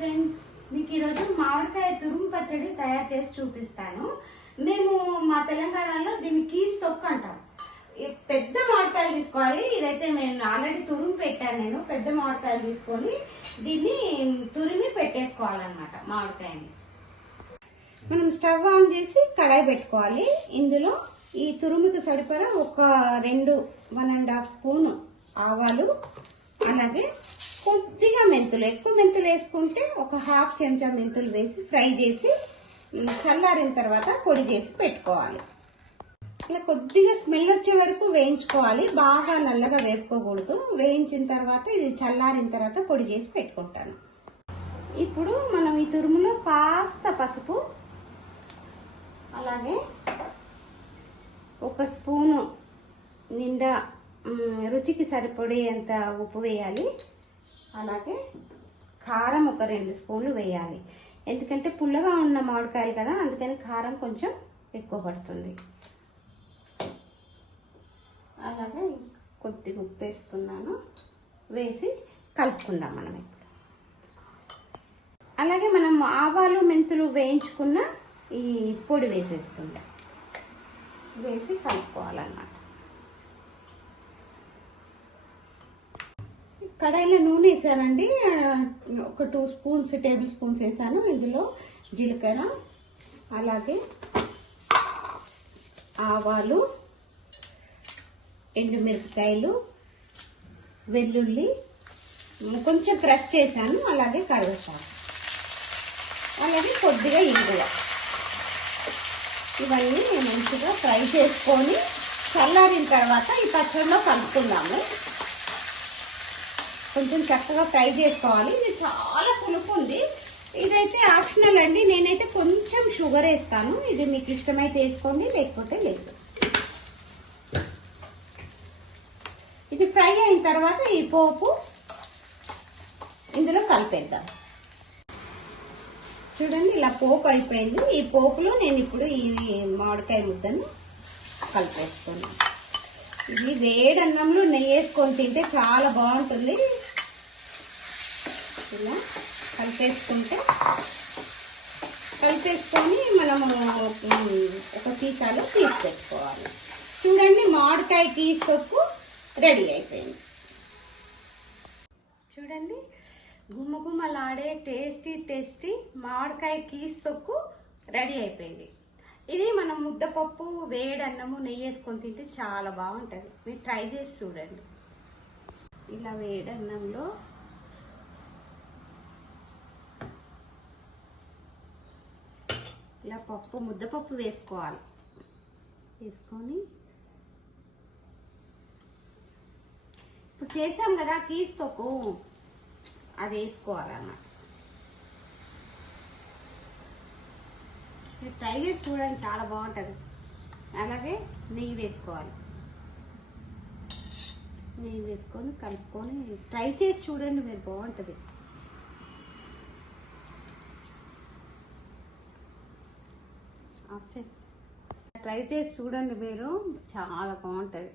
Friends, మీకు ఈరోజు మామిడికాయ తురుము పచ్చడి తయారు చేసి చూపిస్తాను. మేము మా తెలంగాణలో దీన్ని కీస్ తొక్కు అంటాం. పెద్ద మామిడికాయలు తీసుకోవాలి. ఇదైతే నేను ఆల్రెడీ తురుము పెట్టాను. నేను పెద్ద మామిడికాయలు తీసుకొని దీన్ని తురిమి పెట్టేసుకోవాలన్నమాట. మామిడికాయని మనం స్టవ్ ఆన్ చేసి కడాయి పెట్టుకోవాలి. ఇందులో ఈ తురుముకి సరిపడా ఒక 1.5 స్పూన్ ఆవాలు, అలాగే కొద్దిగా మెంతులు, ఎక్కువ మెంతులు వేసుకుంటే ఒక 1/2 చెంచా మెంతులు వేసి ఫ్రై చేసి చల్లారిన తర్వాత పొడి చేసి పెట్టుకోవాలి. ఇలా కొద్దిగా స్మెల్ వచ్చే వరకు వేయించుకోవాలి. బాగా నల్లగా వేపుకోకూడదు. వేయించిన తర్వాత ఇది చల్లారిన తర్వాత పొడి చేసి పెట్టుకుంటాను. ఇప్పుడు మనం ఈ తురుములో కాస్త పసుపు, అలాగే 1 స్పూను నిండా రుచికి సరిపడేంత ఉప్పు వేయాలి. అలాగే కారం ఒక 2 స్పూన్లు వేయాలి. ఎందుకంటే పుల్లగా ఉన్న మామిడికాయలు కదా, అందుకని కారం కొంచెం ఎక్కువ పడుతుంది. అలాగే కొద్దిగా ఉప్పు వేస్తున్నాను. వేసి కలుపుకుందాం మనం ఇప్పుడు. అలాగే మనం ఆవాలు మెంతులు వేయించుకున్న ఈ పొడి వేసేస్తుండే వేసి కలుపుకోవాలన్నమాట. కడాయిలో నూనె వేసానండి. ఒక 2 టేబుల్ స్పూన్స్ వేసాను. ఇందులో జీలకర్ర, అలాగే ఆవాలు, ఎండుమిరపకాయలు, వెల్లుల్లి కొంచెం క్రష్ చేశాను, అలాగే కరివేపాకు, అలాగే కొద్దిగా ఇంగువ. ఇవన్నీ మంచిగా ఫ్రై చేసుకొని చల్లారిన తర్వాత ఈ పచ్చడిలో కలుపుకుందాము. కొంచెం చక్కగా ఫ్రై చేసుకోవాలి. ఇది చాలా పులుపు ఉంది. ఇదైతే ఆప్షనల్ అండి. నేనైతే కొంచెం షుగర్ వేస్తాను. ఇది మీకు ఇష్టమైతే వేసుకోండి, లేకపోతే లేదు. ఇది ఫ్రై అయిన తర్వాత ఈ పోపు ఇందులో కలిపేద్దాం. చూడండి, ఇలా పోపు అయిపోయింది. ఈ పోపులో నేను ఇప్పుడు ఈ మామిడికాయ ముద్దను కలిపేస్తున్నాను. ఇది వేడి అన్నంలో నెయ్యి వేసుకొని తింటే చాలా బాగుంటుంది. ఇలా కలిపేసుకొని మనము ఒక సీసాలో తీసి పెట్టుకోవాలి. చూడండి, మామిడికాయ కీస్ తొక్కు రెడీ అయిపోయింది. చూడండి, గుమ్మగుమ్మలాడే టేస్టీ మామిడికాయ కీస్ తొక్కు రెడీ అయిపోయింది. ఇది మనం ముద్దపప్పు, వేడి అన్నము, నెయ్యి వేసుకొని తింటే చాలా బాగుంటుంది. మీరు ట్రై చేసి చూడండి. ఇలా వేడి అన్నంలో ఇలా ముద్దపప్పు వేసుకోవాలి. వేసుకొని ఇప్పుడు చేసాం కదా కీస్ తొక్కు, అది వేసుకోవాలన్నమాట. మీరు ట్రై చేసి చూడండి, చాలా బాగుంటుంది. అలాగే నెయ్యి వేసుకోవాలి. నెయ్యి వేసుకొని కలుపుకొని ట్రై చేసి చూడండి, మీరు బాగుంటుంది. ట్రై చేసి చూడండి, మీరు చాలా బాగుంటుంది.